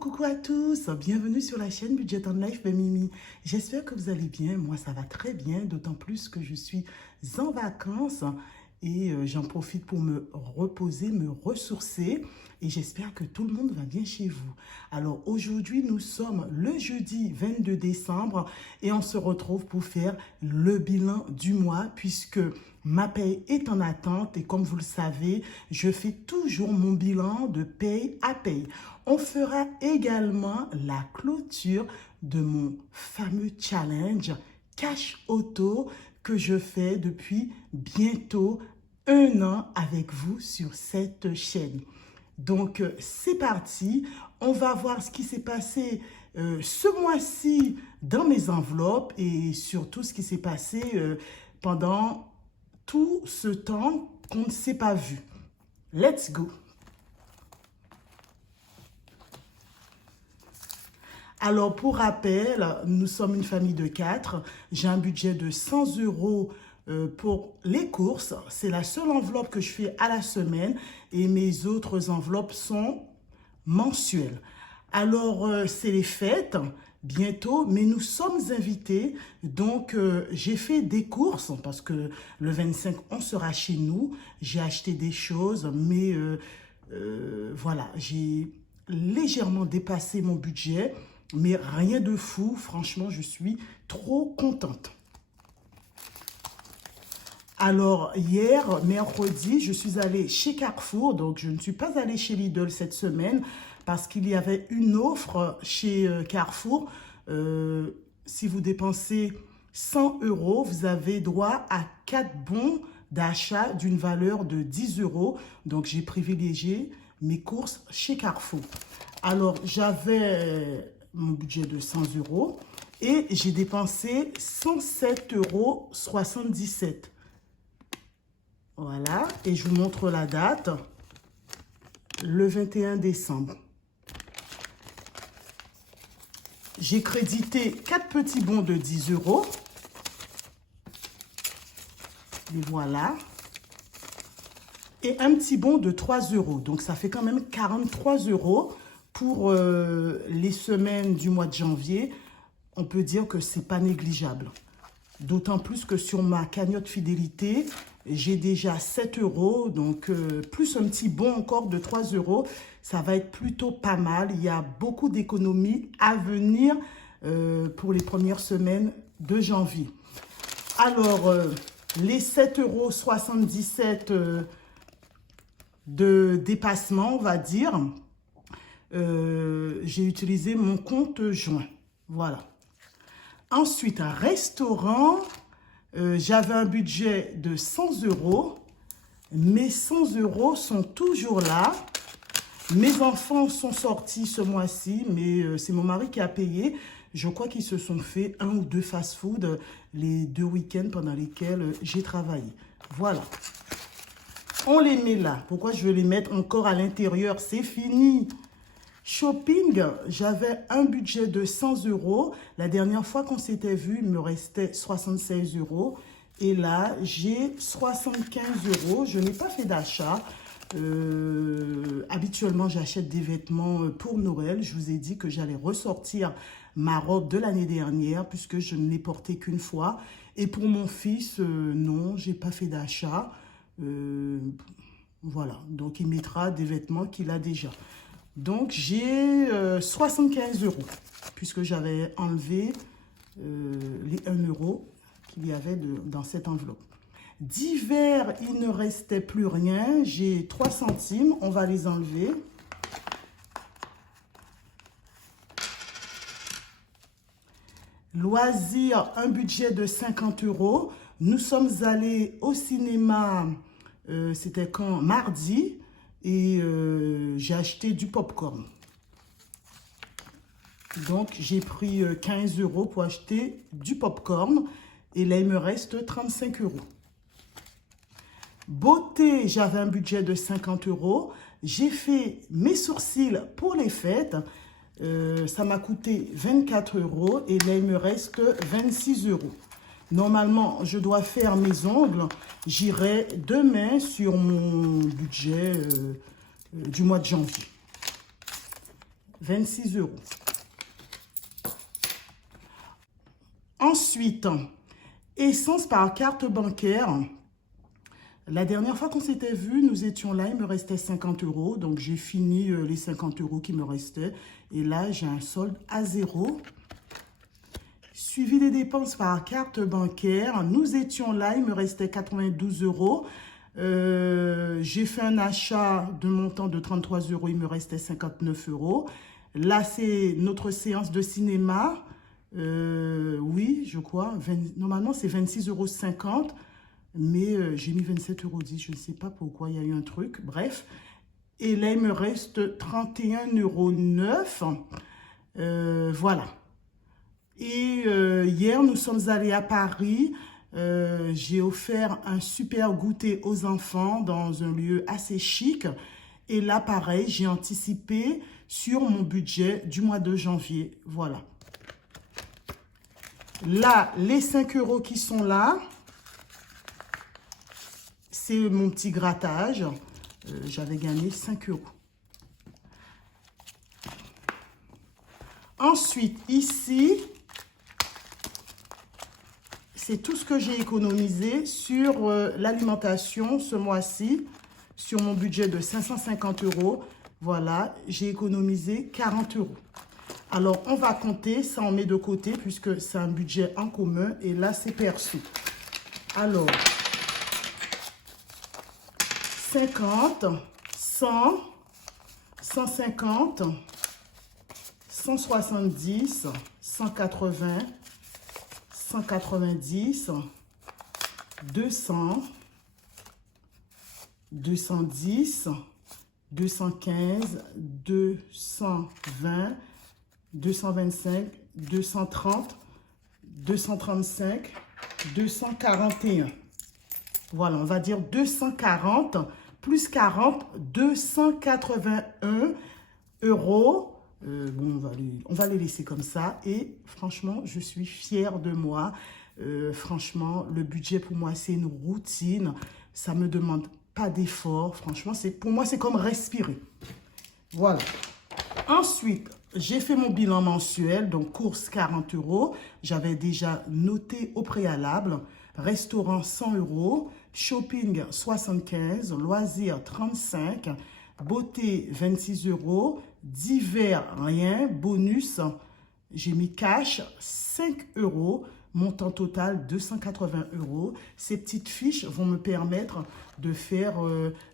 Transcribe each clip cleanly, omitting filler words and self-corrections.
Coucou à tous, bienvenue sur la chaîne Budget and Life by Mimi. J'espère que vous allez bien, moi ça va très bien, d'autant plus que je suis en vacances et j'en profite pour me reposer, me ressourcer et j'espère que tout le monde va bien chez vous. Alors aujourd'hui nous sommes le jeudi 22 décembre et on se retrouve pour faire le bilan du mois puisque ma paye est en attente et comme vous le savez, je fais toujours mon bilan de paye à paye. On fera également la clôture de mon fameux challenge Cash Auto que je fais depuis bientôt 1 an avec vous sur cette chaîne. Donc, c'est parti. On va voir ce qui s'est passé ce mois-ci dans mes enveloppes et surtout ce qui s'est passé pendant tout ce temps qu'on ne s'est pas vu. Let's go! Alors, pour rappel, nous sommes une famille de 4. J'ai un budget de 100 € pour les courses. C'est la seule enveloppe que je fais à la semaine et mes autres enveloppes sont mensuelles. Alors, c'est les fêtes bientôt, mais nous sommes invités. Donc, j'ai fait des courses parce que le 25, on sera chez nous. J'ai acheté des choses, mais voilà, j'ai légèrement dépassé mon budget. Mais rien de fou, franchement, je suis trop contente. Alors, hier, mercredi, je suis allée chez Carrefour. Donc, je ne suis pas allée chez Lidl cette semaine parce qu'il y avait une offre chez Carrefour. Si vous dépensez 100 €, vous avez droit à 4 bons d'achat d'une valeur de 10 €. Donc, j'ai privilégié mes courses chez Carrefour. Alors, j'avais mon budget de 100 € et j'ai dépensé 107,77 €. Voilà, et je vous montre la date, le 21 décembre. J'ai crédité 4 petits bons de 10 €. Et voilà. Et un petit bon de 3 €. Donc, ça fait quand même 43 € pour les semaines du mois de janvier. On peut dire que ce n'est pas négligeable. D'autant plus que sur ma cagnotte fidélité, j'ai déjà 7 €. Donc, plus un petit bon encore de 3 €. Ça va être plutôt pas mal. Il y a beaucoup d'économies à venir pour les premières semaines de janvier. Alors, les 7,77 € de dépassement, on va dire, j'ai utilisé mon compte joint. Voilà. Ensuite, un restaurant, j'avais un budget de 100 €. Mes 100 € sont toujours là. Mes enfants sont sortis ce mois-ci, mais c'est mon mari qui a payé. Je crois qu'ils se sont fait 1 ou 2 fast-food les 2 week-ends pendant lesquels j'ai travaillé. Voilà. On les met là. Pourquoi je veux les mettre encore à l'intérieur? C'est fini. Shopping, j'avais un budget de 100 €. La dernière fois qu'on s'était vu, il me restait 76 €. Et là, j'ai 75 €. Je n'ai pas fait d'achat. Habituellement, j'achète des vêtements pour Noël. Je vous ai dit que j'allais ressortir ma robe de l'année dernière puisque je ne l'ai portée qu'une fois. Et pour mon fils, non, je n'ai pas fait d'achat. Voilà, donc il mettra des vêtements qu'il a déjà. Donc, j'ai 75 € puisque j'avais enlevé les 1 € qu'il y avait dans cette enveloppe. Divers, il ne restait plus rien. J'ai 3 centimes. On va les enlever. Loisirs, un budget de 50 €. Nous sommes allés au cinéma, c'était quand? Mardi. Et j'ai acheté du popcorn. Donc, j'ai pris 15 € pour acheter du popcorn. Et là, il me reste 35 €. Beauté, j'avais un budget de 50 €. J'ai fait mes sourcils pour les fêtes. Ça m'a coûté 24 €. Et là, il me reste 26 €. Normalement, je dois faire mes ongles. J'irai demain sur mon budget du mois de janvier. 26 euros. Ensuite, essence par carte bancaire. La dernière fois qu'on s'était vu, nous étions là, il me restait 50 euros. Donc, j'ai fini les 50 euros qui me restaient. Et là, j'ai un solde à 0. Suivi des dépenses par carte bancaire. Nous étions là, il me restait 92 euros. J'ai fait un achat de montant de 33 euros, il me restait 59 euros. Là, c'est notre séance de cinéma. Oui, je crois. Normalement, c'est 26,50 euros. Mais j'ai mis 27,10 euros. Je ne sais pas pourquoi, il y a eu un truc. Bref. Et là, il me reste 31,09 euros. Voilà. Et hier, nous sommes allés à Paris. J'ai offert un super goûter aux enfants dans un lieu assez chic. Et là, pareil, j'ai anticipé sur mon budget du mois de janvier. Voilà. Là, les 5 euros qui sont là, c'est mon petit grattage. J'avais gagné 5 euros. Ensuite, ici, c'est tout ce que j'ai économisé sur l'alimentation ce mois-ci, sur mon budget de 550 euros. Voilà, j'ai économisé 40 euros. Alors, on va compter, ça on met de côté puisque c'est un budget en commun et là, c'est perçu. Alors, 50, 100, 150, 170, 180, 190, 200, 210, 215, 220, 225, 230, 235, 241. Voilà, on va dire 240 plus 40, 281 euros. Bon, on va les laisser comme ça. Et franchement, je suis fière de moi. Franchement, le budget pour moi, c'est une routine. Ça ne me demande pas d'effort. Franchement, pour moi, c'est comme respirer. Voilà. Ensuite, j'ai fait mon bilan mensuel. Donc, course 40 euros. J'avais déjà noté au préalable. Restaurant 100 euros. Shopping 75. Loisirs 35. Beauté 26 euros. Divers rien. Bonus, j'ai mis cash 5 euros. Montant total 280 euros. Ces petites fiches vont me permettre de faire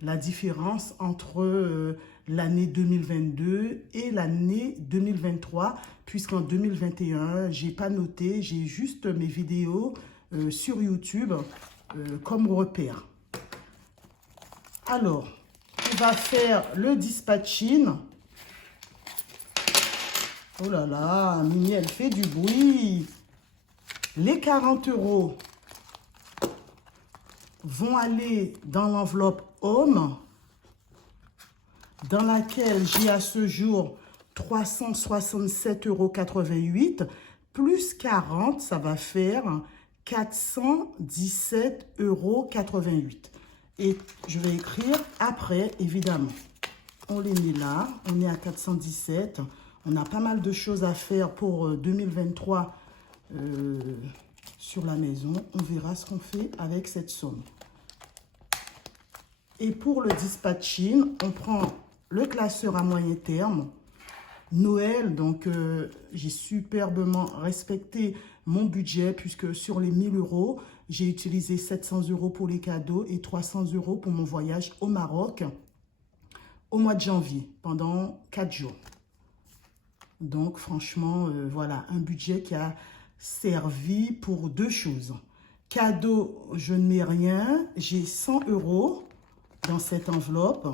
la différence entre l'année 2022 et l'année 2023. Puisqu'en 2021, je n'ai pas noté. J'ai juste mes vidéos sur YouTube comme repère. Alors, on va faire le dispatching. Oh là là, Mimi, elle fait du bruit. Les 40 euros vont aller dans l'enveloppe Home, dans laquelle j'ai à ce jour 367,88 euros. Plus 40, ça va faire 417,88 euros. Et je vais écrire après, évidemment. On les met là, on est à 417. On a pas mal de choses à faire pour 2023 sur la maison. On verra ce qu'on fait avec cette somme. Et pour le dispatching, on prend le classeur à moyen terme. Noël, donc j'ai superbement respecté mon budget puisque sur les 1000 euros, j'ai utilisé 700 euros pour les cadeaux et 300 euros pour mon voyage au Maroc au mois de janvier pendant 4 jours. Donc franchement, voilà, un budget qui a servi pour deux choses. Cadeau, je ne mets rien. J'ai 100 euros dans cette enveloppe.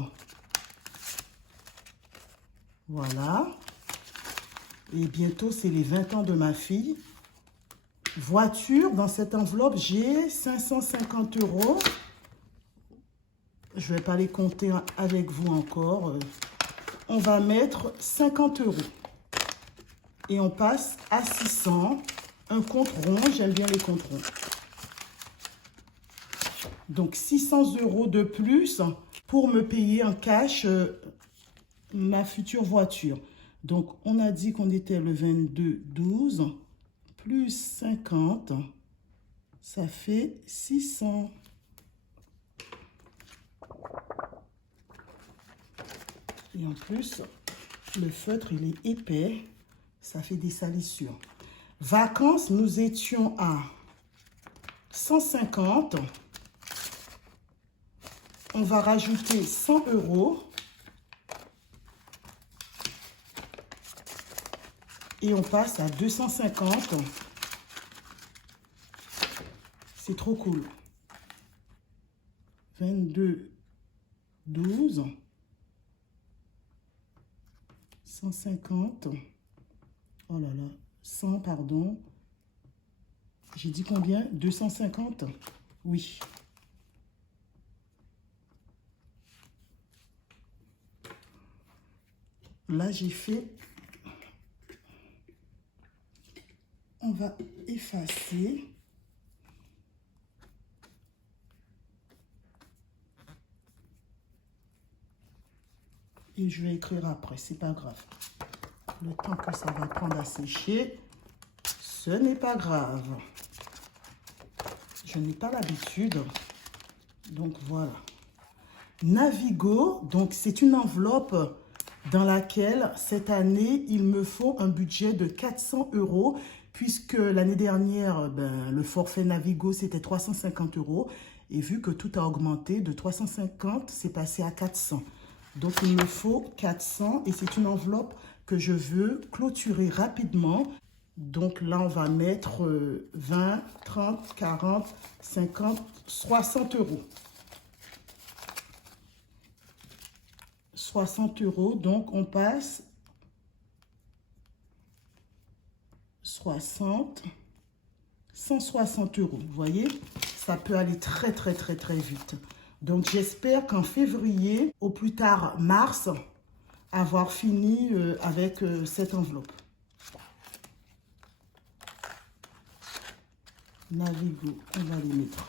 Voilà. Et bientôt, c'est les 20 ans de ma fille. Voiture, dans cette enveloppe, j'ai 550 euros. Je ne vais pas les compter avec vous encore. On va mettre 50 euros. Et on passe à 600. Un compte rond, j'aime bien les comptes ronds. Donc 600 euros de plus pour me payer en cash ma future voiture. Donc, on a dit qu'on était le 22/12 plus 50, ça fait 600. Et en plus, le feutre, il est épais, ça fait des salissures. Vacances, nous étions à 150. On va rajouter 100 €. Et on passe à 250. C'est trop cool. 22/12. 150. Oh là là. 100, pardon. J'ai dit combien? 250? Oui. Là, j'ai fait... On va effacer. Et je vais écrire après, c'est pas grave. Le temps que ça va prendre à sécher, ce n'est pas grave. Je n'ai pas l'habitude. Donc voilà. Navigo, donc c'est une enveloppe dans laquelle cette année, il me faut un budget de 400 €, puisque l'année dernière, le forfait Navigo, c'était 350 €. Et vu que tout a augmenté, de 350, c'est passé à 400. Donc, il me faut 400 et c'est une enveloppe que je veux clôturer rapidement. Donc là, on va mettre 20, 30, 40, 50, 60 €. 60 €, donc on passe 60, 160 €. Vous voyez, ça peut aller très, très, très, très vite. Donc, j'espère qu'en février, au plus tard mars, avoir fini avec cette enveloppe. Navigo, on va les mettre.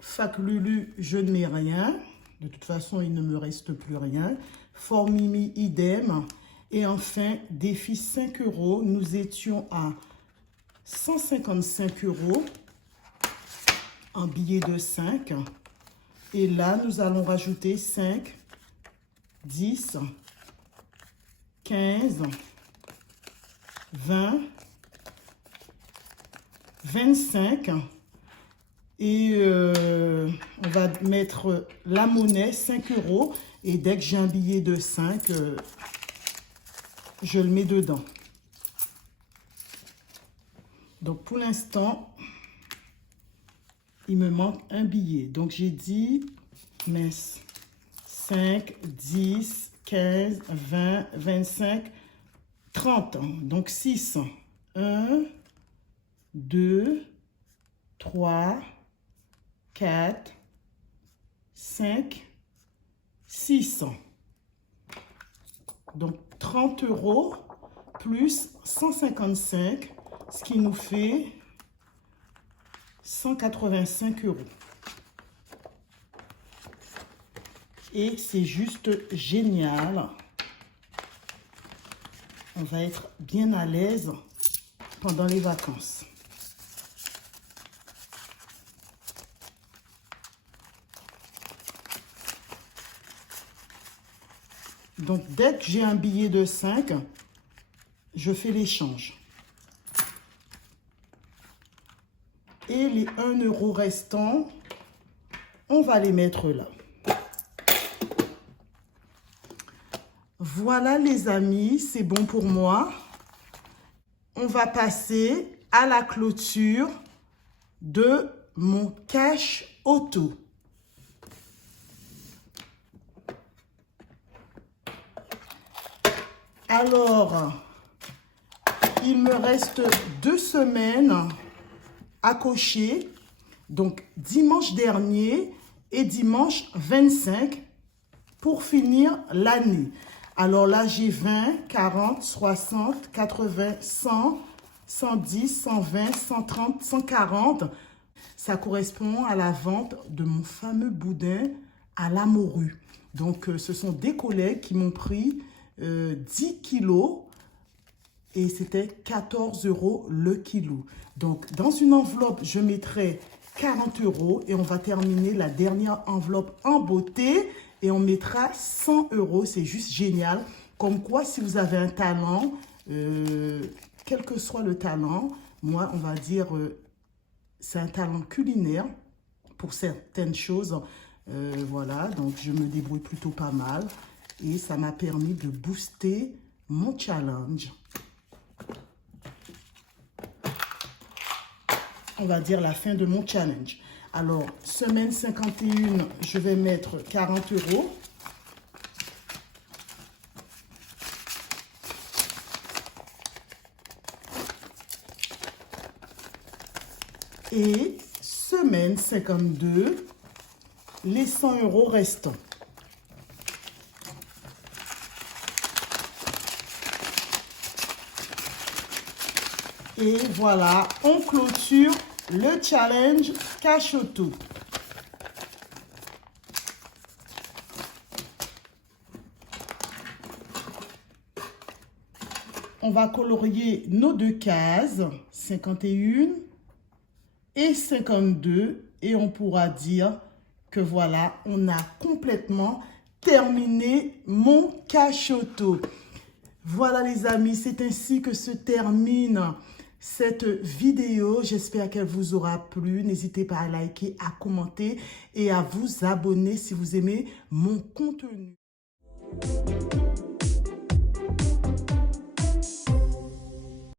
Fac Lulu, je ne mets rien. De toute façon, il ne me reste plus rien. Formimi, idem. Et enfin, défi 5 €. Nous étions à 155 € en billets de 5. Et là, nous allons rajouter 5, 10, 15, 20, 25. Et on va mettre la monnaie, 5 €. Et dès que j'ai un billet de 5, je le mets dedans. Donc, pour l'instant, il me manque un billet. Donc, j'ai dit, mince, 5, 10, 15, 20, 25, 30. Donc, 6. 1, 2, 3, 4, 5, 6. Donc, 30 € plus 155, ce qui nous fait 185 €. Et c'est juste génial. On va être bien à l'aise pendant les vacances. Donc, dès que j'ai un billet de 5, je fais l'échange. Et les 1 € restants, on va les mettre là. Voilà les amis, c'est bon pour moi. On va passer à la clôture de mon cash auto. Alors, il me reste 2 semaines à cocher. Donc, dimanche dernier et dimanche 25 pour finir l'année. Alors là, j'ai 20, 40, 60, 80, 100, 110, 120, 130, 140. Ça correspond à la vente de mon fameux boudin à la morue. Donc, ce sont des collègues qui m'ont pris 10 kilos et c'était 14 € le kilo. Donc, dans une enveloppe, je mettrai 40 € et on va terminer la dernière enveloppe en beauté et on mettra 100 €. C'est juste génial. Comme quoi, si vous avez un talent, quel que soit le talent, moi, on va dire, c'est un talent culinaire pour certaines choses. Voilà, donc je me débrouille plutôt pas mal et ça m'a permis de booster mon challenge. On va dire la fin de mon challenge. Alors, semaine 51, je vais mettre 40 €. Et semaine 52, les 100 € restants. Et voilà, on clôture le challenge Cachoto. On va colorier nos deux cases, 51 et 52, et on pourra dire que voilà, on a complètement terminé mon Cachoto. Voilà les amis, c'est ainsi que se termine cette vidéo. J'espère qu'elle vous aura plu. N'hésitez pas à liker, à commenter et à vous abonner si vous aimez mon contenu.